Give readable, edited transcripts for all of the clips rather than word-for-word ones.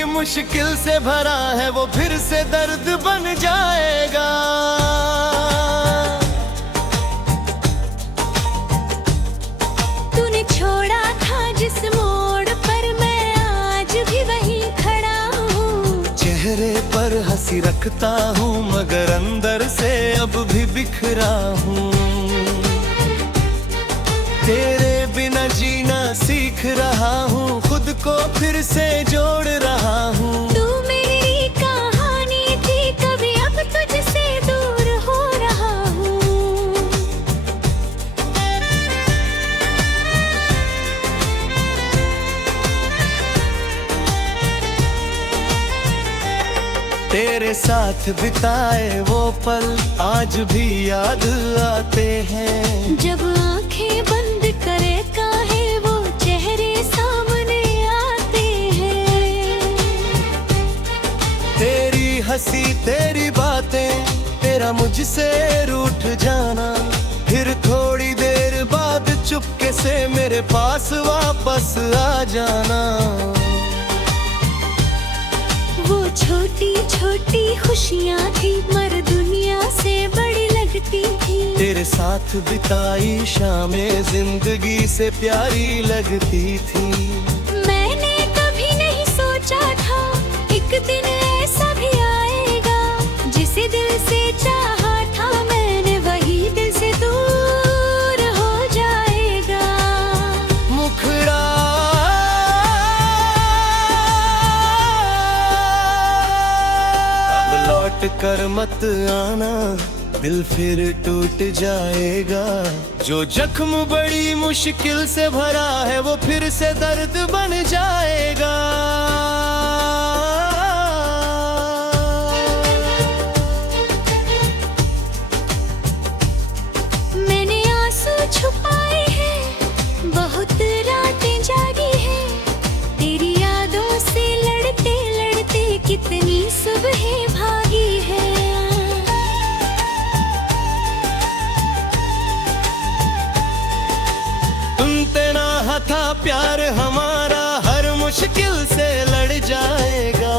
बड़ी मुश्किल से भरा है वो फिर से दर्द बन जाएगा। तूने छोड़ा था जिस मोड़ पर मैं आज भी वहीं खड़ा हूँ। चेहरे पर हंसी रखता हूँ मगर अंदर से अब भी बिखरा हूँ। तेरे बिना जीना सीख रहा हूँ, खुद को फिर से जोड़ रहा हूँ। तू मेरी कहानी थी कभी, अब तुझसे दूर हो रहा हूँ। तेरे साथ बिताए वो पल आज भी याद आते हैं। जब आंखें बंद करे काहे वो चेहरे सामने आते हैं। तेरी हंसी तेरी बातें, तेरा मुझसे रूठ जाना, फिर थोड़ी देर बाद चुपके से मेरे पास वापस आ जाना। वो छोटी छोटी खुशियाँ थी मगर दुनिया से बड़ी लगती थी। तेरे साथ बिताई शामें जिंदगी से प्यारी लगती थी। मैंने कभी नहीं सोचा था एक दिन ऐसा भी आएगा। जिसे दिल से चाहा था मैंने वही दिल से दूर हो जाएगा। मुखड़ा लौट कर मत आना, दिल फिर टूट जाएगा। जो जख्म बड़ी मुश्किल से भरा है वो फिर से दर्द बन जाएगा। मैंने आंसू छुपाए हैं, बहुत रातें जागी हैं। तेरी यादों से लड़ते लड़ते कितनी सुबहें भागी है। तुमते ना था प्यार हमारा हर मुश्किल से लड़ जाएगा।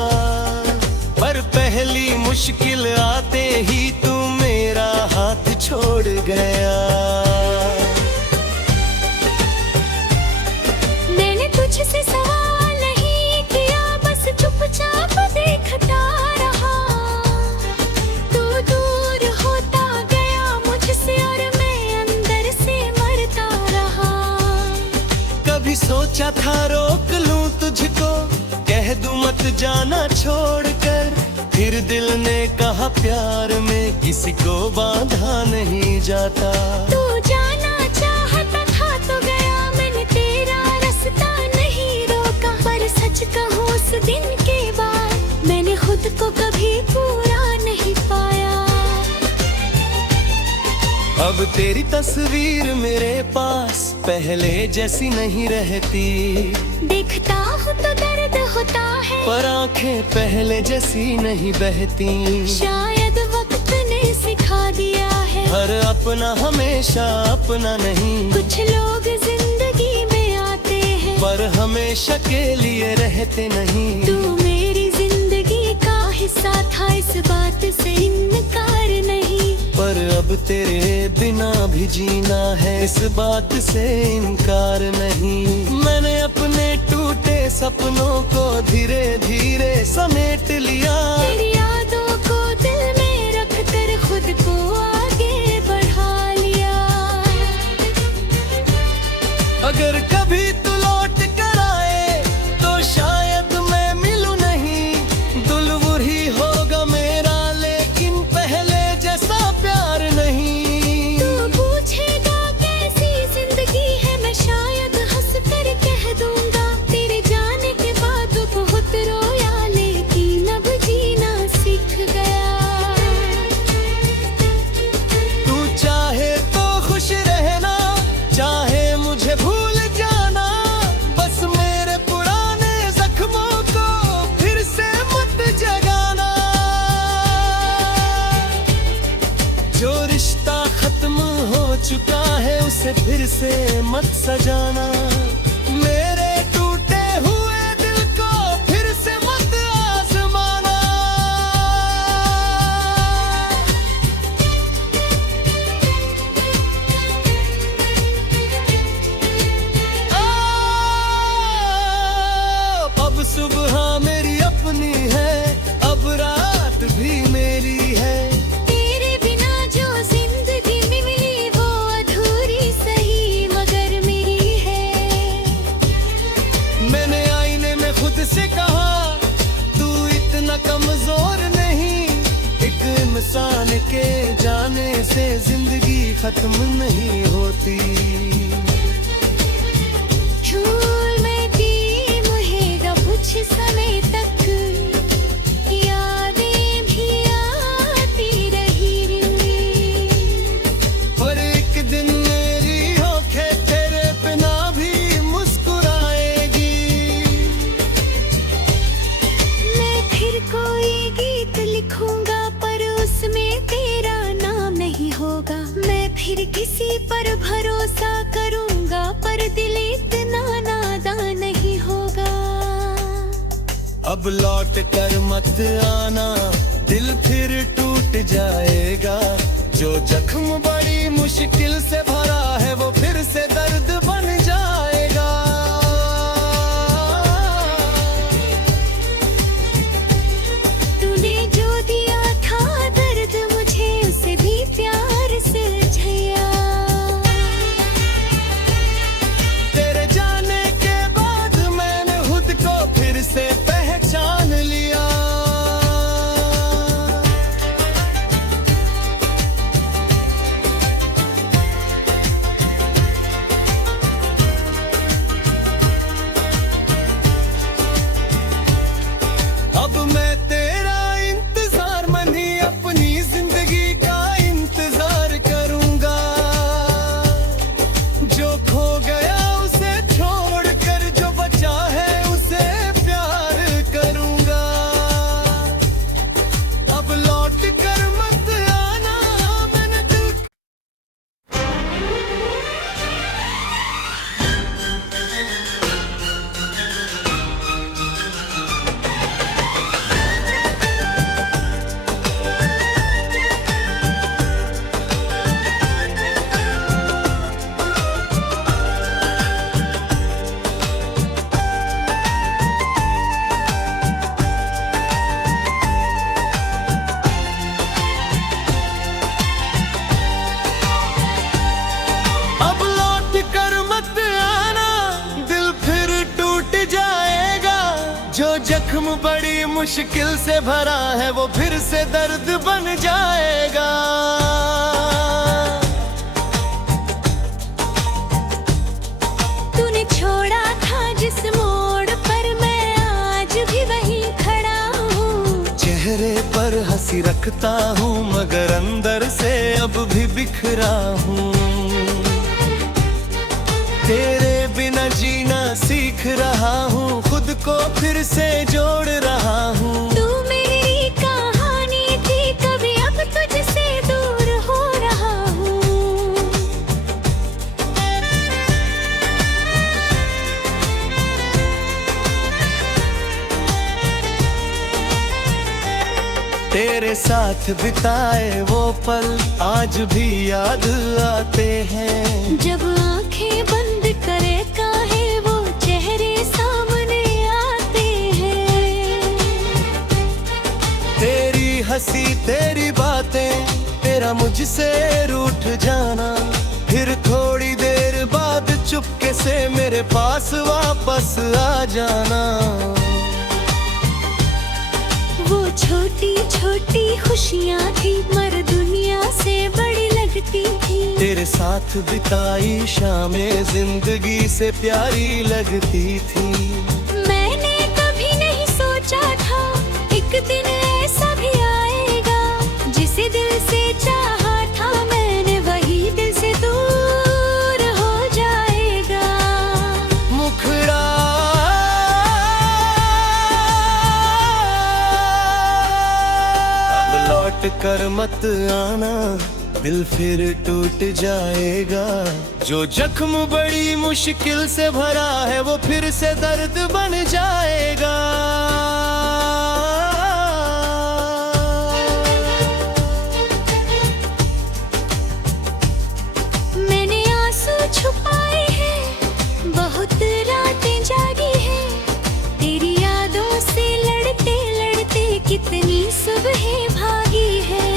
पर पहली मुश्किल आते ही तू मेरा हाथ छोड़ गया। मैंने तुझसे सवाल नहीं किया, बस चुपचाप देखता रहा। तू दूर होता गया मुझसे और मैं अंदर से मरता रहा। कभी सोचा था रोक लूं तुझको, कह दूं मत जाना छोड़कर। फिर दिल ने कहा प्यार में किसी को बांधा नहीं जाता। तू जाना चाहता था तो गया, मैंने तेरा रास्ता नहीं रोका। पर सच कहूँ उस दिन के बाद मैंने खुद को कभी पूरा नहीं पाया। अब तेरी तस्वीर मेरे पास पहले जैसी नहीं रहती। देखता हूँ तो दर्द होता है, पर आंखें पहले जैसी नहीं बहती। शायद वक्त ने सिखा दिया है हर अपना हमेशा अपना नहीं। कुछ लोग जिंदगी में आते हैं पर हमेशा के लिए रहते नहीं। तू मेरी जिंदगी का हिस्सा था, इस बात से इनकार नहीं। पर अब तेरे बिना भी जीना है, इस बात से इनकार नहीं। मैंने अपने टूटे सपनों को धीरे धीरे समेट लिया। तेरी यादों को दिल में रख कर खुद को आगे बढ़ा लिया। अगर कभी तू लौट कर आए तो शायद मैं मिलूं नहीं। दुलवर ही होगा मेरा लेकिन पहले जैसा प्यार नहीं। तू पूछेगा कैसी जिंदगी है, मैं शायद हंस कर कह दूंगा। तेरे जाने के बाद बहुत रोया लेकिन अब जीना सीख गया। तू चाहे तो खुश रहना, चाहे मुझे भूल जाना। बस मेरे पुराने जख्मों को फिर से मत जगाना। जो रिश्ता खत्म हो चुका है उसे फिर से मत सजाना। मेरे टूटे हुए दिल को फिर से मत से जिंदगी खत्म नहीं होती। झूल में दी मुहेगा कुछ समय तक, यादें भी आती रही। पर एक दिन मेरी आंखें तेरे बिना भी मुस्कुराएगी। मैं फिर कोई गीत लिखूंगा पर उसमें तेरा नाम नहीं होगा। मैं फिर किसी पर भरोसा करूंगा पर दिल इतना नादान नहीं होगा। अब लौट कर मत आना, दिल फिर टूट जाएगा। जो जख्म बड़ी मुश्किल से भरा है वो फिर से दर्द बन जाएगा। तूने जो दिया था दर्द मुझे उसे भी प्यार से झया। तेरे जाने के बाद मैंने खुद को फिर से पहचान लिया। अब मैं तेरा इंतजार नहीं अपनी जिंदगी का इंतजार करूंगा। जो खो गया उसे छोड़कर जो बचा है उसे प्यार करूंगा। अब लौट कर मत आना, मैंने दिल अब लौट कर मत आना, दिल फिर टूट जाएगा। जो जख्म बड़ी मुश्किल से भरा है वो फिर से दर्द बन जाएगा। तूने छोड़ा था जिस मोड़ पर मैं आज भी वहीं खड़ा हूँ। चेहरे पर हंसी रखता हूँ मगर अंदर से अब भी बिखरा हूँ। तेरे बिना जीना सीख रहा हूँ, खुद को फिर से जोड़ रहा हूँ। तू मेरी कहानी थी कभी, अब तुझसे दूर हो रहा हूँ। तेरे साथ बिताए वो पल आज भी याद आते हैं। जब आंखें बंद करे काहे वो चेहरे सामने आते हैं। तेरी हंसी तेरी बातें, तेरा मुझसे रूठ जाना, फिर थोड़ी देर बाद चुपके से मेरे पास वापस आ जाना। वो छोटी छोटी खुशियाँ थी मगर दुनिया से बड़ी लगती थी। तेरे साथ बिताई शामें जिंदगी से प्यारी लगती थी। मैंने कभी नहीं सोचा था एक दिन ऐसा भी आएगा। जिसे दिल से चाहा था मैंने वही दिल से दूर हो जाएगा। मुखड़ा अब लौट कर मत आना, दिल फिर टूट जाएगा। जो जख्म बड़ी मुश्किल से भरा है वो फिर से दर्द बन जाएगा। मैंने आंसू छुपाए हैं, बहुत रातें जागी हैं। तेरी यादों से लड़ते लड़ते कितनी सुबहें भागी है।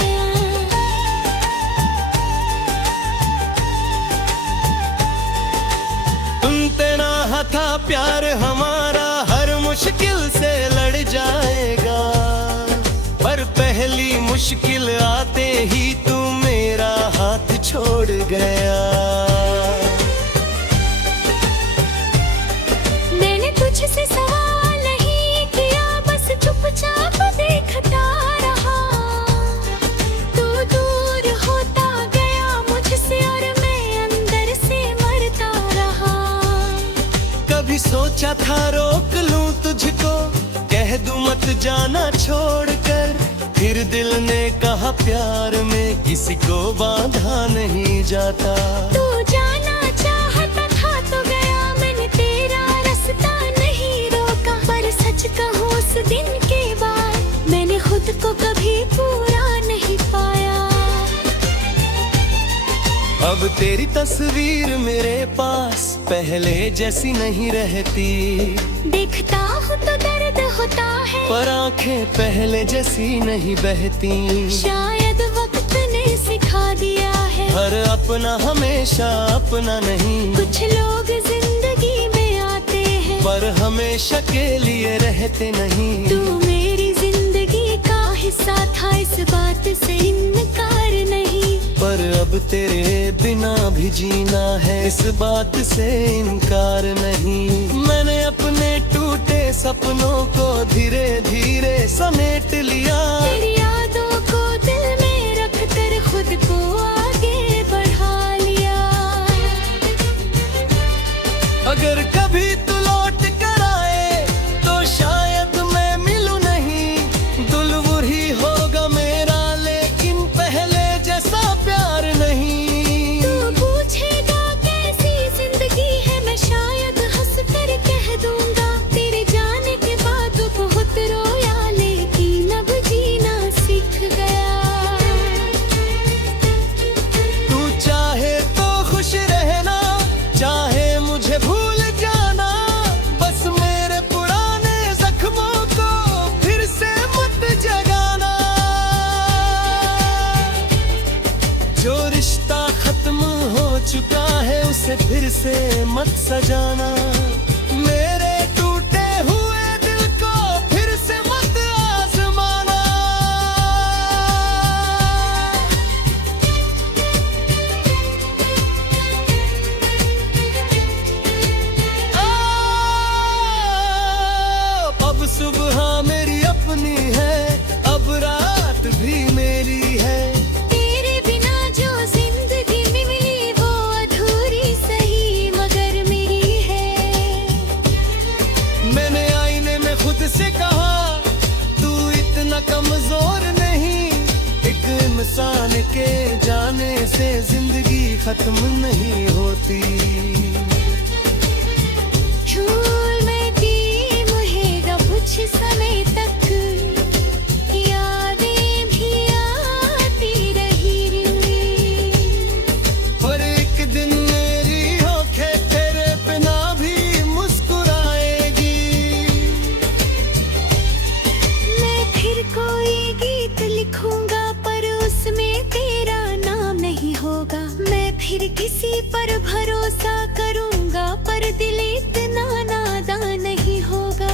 था प्यार हमारा हर मुश्किल से लड़ जाएगा, पर पहली मुश्किल आते ही तू मेरा सोचा था रोक लूं तुझको, कह दूं मत जाना छोड़कर, फिर दिल ने कहा प्यार में किसी को बांधा नहीं जाता। तू जाना चाहता था तो गया, मैंने तेरा रास्ता नहीं रोका, पर सच कहूँ उस दिन के बाद मैंने खुद को कभी पूरा नहीं पाया। अब तेरी तस्वीर मेरे पास पहले जैसी नहीं रहती, देखता हूँ तो दर्द होता है, पर आंखें पहले जैसी नहीं बहती। शायद वक्त ने सिखा दिया है, हर अपना हमेशा अपना नहीं, कुछ लोग जिंदगी में आते हैं पर हमेशा के लिए रहते नहीं। तू मेरी जिंदगी का हिस्सा था, इस बात से इनकार नहीं, पर अब तेरे बिना भी जीना है, इस बात से इनकार नहीं। मैंने अपने टूटे सपनों को धीरे धीरे समेट लिया, तेरी यादों को दिल में रख कर खुद को आगे बढ़ा लिया। अगर कभी तू लौट कर आए तो शायद मैं मिलूं नहीं, दुलवर ही होगा मेरा लेकिन पहले जैसा प्यार नहीं। तू पूछेगा कैसी जिंदगी है, मैं शायद हंस कर कह दूंगा, तेरे जाने के बाद बहुत रोया लेकिन अब जीना सीख गया। तू चाहे तो खुश रहना, चाहे मुझे भूल जाना, बस मेरे पुराने जख्मों को फिर से मत जगाना। जो रिश्ता खत्म हो चुका है उसे फिर से मत सजाना, मेरे टूटे हुए दिल को फिर से मत आजमाना। अब सुबह मेरी अपनी है, अब रात भी मेरी है, तेरे बिना जो जिंदगी मिली वो अधूरी सही मगर मेरी है। मैंने आईने में खुद से कहा तू इतना कमजोर नहीं, एक इंसान के जाने से जिंदगी खत्म नहीं होती। झूल में थी मुहेगा कुछ समय तक, यादें भी आती रही, पर एक दिन मेरी आंखें तेरे बिना भी मुस्कुराएगी। मैं फिर कोई गीत लिखूंगा पर उसमें तेरा नाम नहीं होगा, मैं फिर किसी पर भरोसा करूंगा पर दिल इतना नादान नहीं होगा।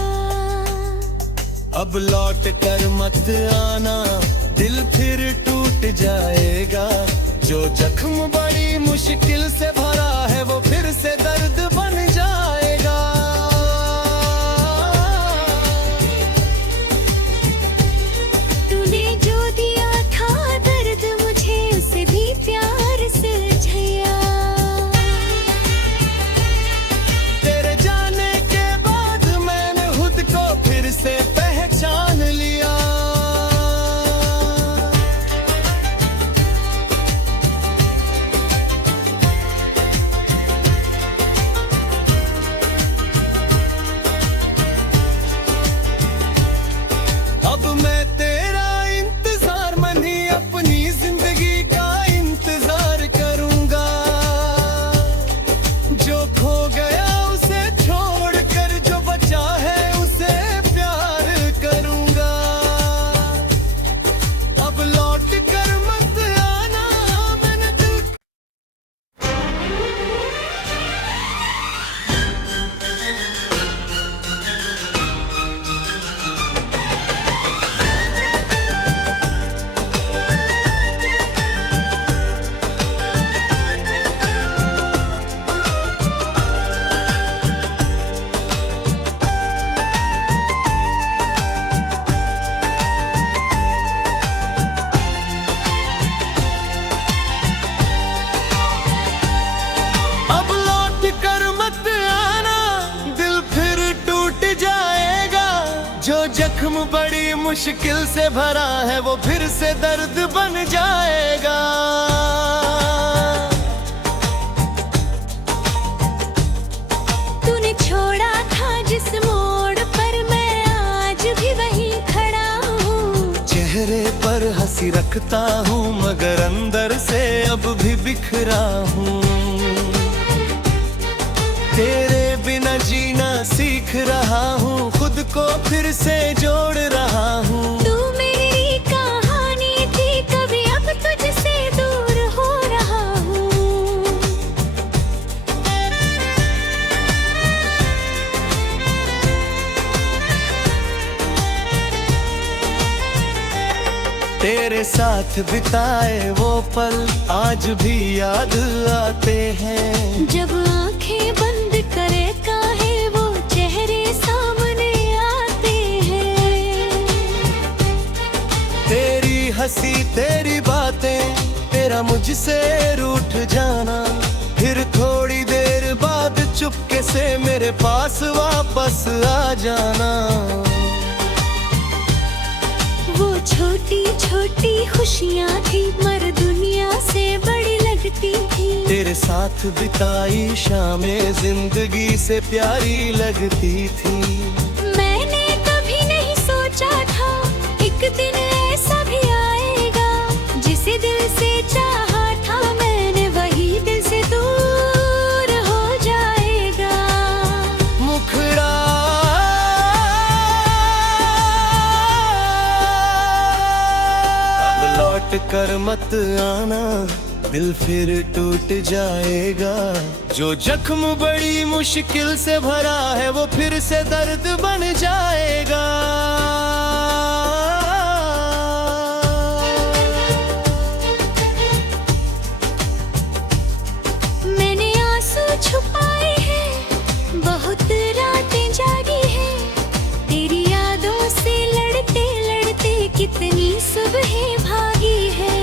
अब लौट कर मत आना, दिल फिर टूट जाएगा, जो जख्म बड़ी मुश्किल से भरा है वो फिर से दर्द बन जाएगा। तूने जो दिया था दर्द मुझे उसे भी प्यार से झया, तेरे जाने के बाद मैंने खुद को फिर से पहचान लिया। जख्म बड़ी मुश्किल से भरा है वो फिर से दर्द बन जाएगा। तूने छोड़ा था जिस मोड़ पर मैं आज भी वहीं खड़ा हूँ। चेहरे पर हंसी रखता हूँ मगर अंदर से अब भी बिखरा हूँ। तेरे बिना जीना सीख रहा हूँ, खुद को फिर से जोड़ रहा हूँ। तू मेरी कहानी थी कभी, अब तुझसे दूर हो रहा हूँ। तेरे साथ बिताए वो पल आज भी याद आते हैं। जब आंखें बंद करे काहे वो चेहरे सामने आते हैं। तेरी हंसी तेरी बातें, तेरा मुझसे रूठ जाना, फिर थोड़ी देर बाद चुपके से मेरे पास वापस आ जाना। वो छोटी छोटी खुशियाँ थी मगर दुनिया से बड़ी लगती थी। तेरे साथ बिताई शामें जिंदगी से प्यारी लगती थी। मैंने कभी नहीं सोचा था एक दिन ऐसा भी आएगा, जिसे दिल से चाहा था मैंने वही दिल से दूर हो जाएगा। मुखड़ा अब लौट कर मत आना, दिल फिर टूट जाएगा। जो जख्म बड़ी मुश्किल से भरा है वो फिर से दर्द बन जाएगा। मैंने आंसू छुपाए हैं, बहुत रातें जागी हैं। तेरी यादों से लड़ते लड़ते कितनी सुबहें भागी है।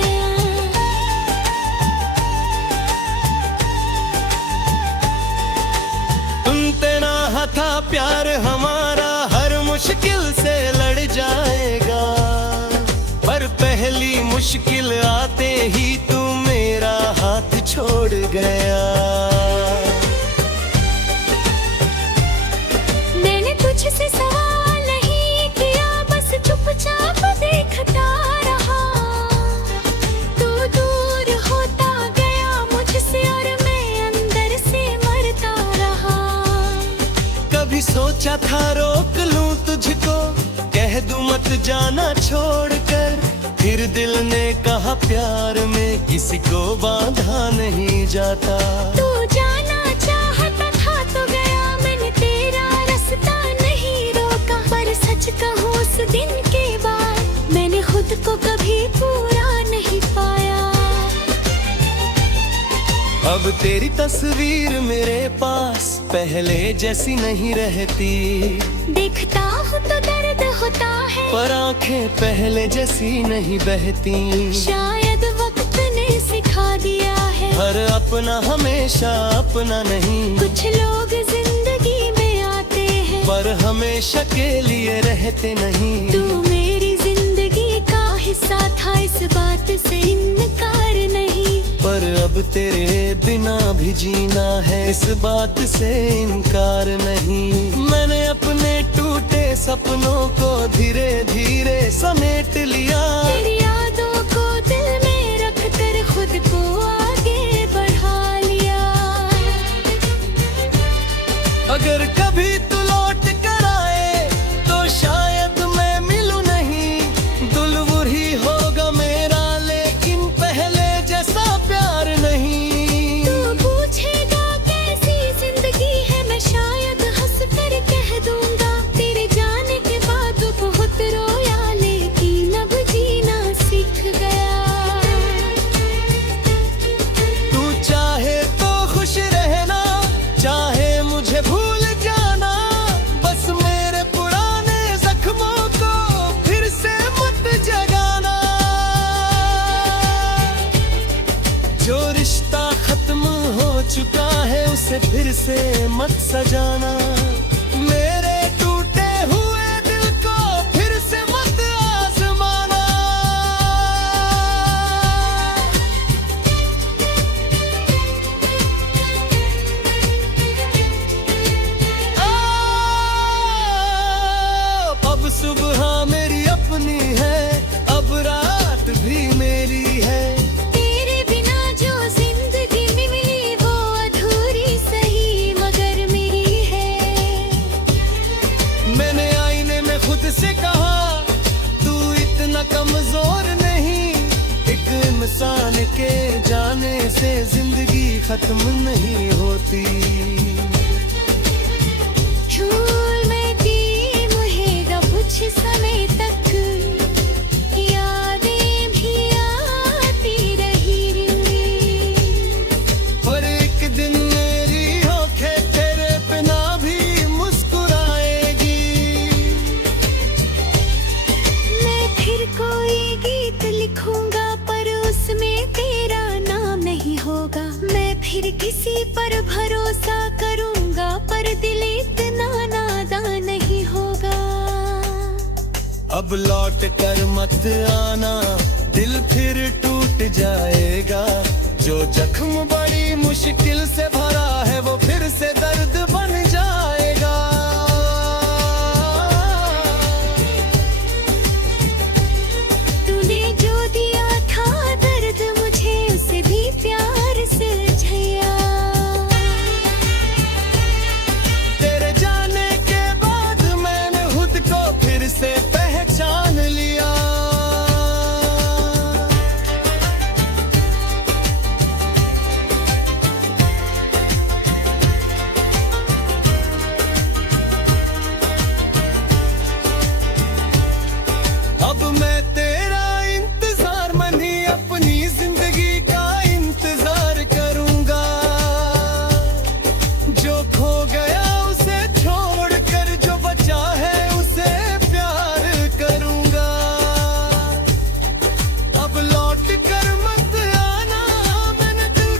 था प्यार हमारा हर मुश्किल से लड़ जाएगा, पर पहली मुश्किल आते ही तू मेरा हाथ छोड़ गया। मैंने तुझसे सवाल नहीं किया, बस चुपचाप देखता रहा। तू दूर होता गया मुझसे और मैं अंदर से मरता रहा। कभी सोचा था रोक लूं तुझको, कह दूं मत जाना छोड़कर, फिर दिल ने कहा प्यार में किसी को बांधा नहीं जाता। तू जाना चाहता था तो गया, मैंने तेरा रास्ता नहीं रोका। पर सच कहूं उस दिन के बाद मैंने खुद को कभी पूरा नहीं पाया। अब तेरी तस्वीर मेरे पास पहले जैसी नहीं रहती। देखता हूँ तो दर्द होता है, पर आंखें पहले जैसी नहीं बहती। शायद वक्त ने सिखा दिया है, हर अपना हमेशा अपना नहीं। कुछ लोग जिंदगी में आते हैं पर हमेशा के लिए रहते नहीं। तू मेरी जिंदगी का हिस्सा था, इस बात से इनकार नहीं। पर अब तेरे बिना भी जीना है, इस बात से इनकार नहीं। मैंने अपने टूटे सपनों को धीरे धीरे समेट लिया। तेरी यादों को दिल में रख कर खुद को आगे बढ़ा लिया। अगर कभी तू लौट कर आए तो शायद मैं मिलूं नहीं। दुलवर ही होगा मेरा लेकिन पहले जैसा प्यार नहीं। तू पूछेगा कैसी जिंदगी है, मैं शायद हंस कर कह दूंगा। तेरे जाने के बाद बहुत रोया लेकिन अब जीना सीख गया। तू चाहे तो खुश रहना, चाहे मुझे भूल जाना, बस मेरे पुराने जख्मों को फिर से मत जगाना। जो रिश्ता खत्म हो चुका है उसे फिर से मत सजाना। मेरे टूटे हुए दिल को फिर से से जिंदगी खत्म नहीं होती। झूल में दी मुहेगा कुछ समय तक, यादें भी आती रही। पर एक दिन मेरी आंखें तेरे बिना भी मुस्कुराएगी। मैं फिर कोई गीत लिखूंगा पर उसमें तेरा नाम नहीं होगा। मैं फिर किसी पर भरोसा करूंगा पर दिल इतना नादान नहीं होगा। अब लौट कर मत आना, दिल फिर टूट जाएगा। जो जख्म बड़ी मुश्किल से भरा है वो फिर से दर्द बन जाएगा। तूने जो दिया था दर्द मुझे उसे भी प्यार से झया। तेरे जाने के बाद मैंने खुद को फिर से पहचान लिया। अब मैं तेरा इंतजार नहीं अपनी जिंदगी का इंतजार करूंगा। जो खो गया उसे छोड़कर जो बचा है उसे प्यार करूंगा। अब लौट कर मत आना, मैंने दिल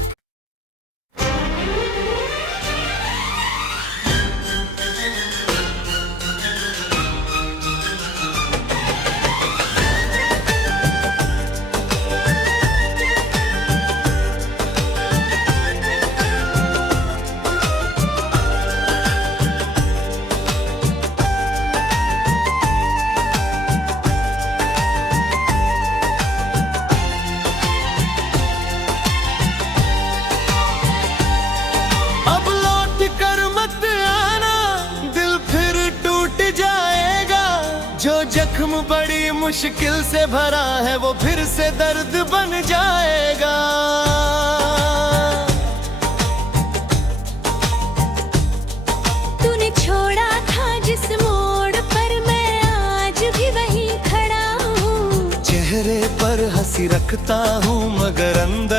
अब लौट कर मत आना, दिल फिर टूट जाएगा। जो जख्म बड़ी मुश्किल से भरा है वो फिर से दर्द बन जाएगा। तूने छोड़ा था जिस मोड़ पर मैं आज भी वहीं खड़ा हूँ। चेहरे पर हंसी रखता हूँ मगर अंदर